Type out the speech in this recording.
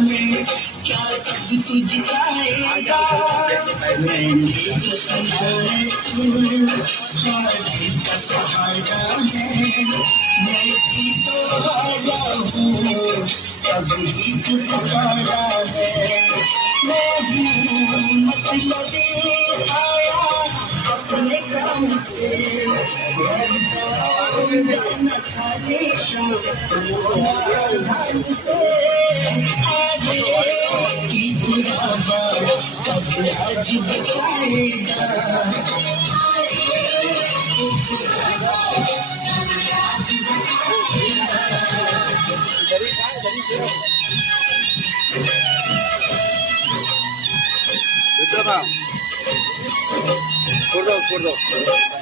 में क्या अब तू जिताएगा मैंने जो सुना है तू जाने का सहारा है मैं भी तो हारा हूँ कभी तू पुकारा है मैं हूँ मतलब आया अपने काम से घर जाऊंगा न खाली धन से आगे की बुराबा कब आज बचाएगा Kurdo, kurdo.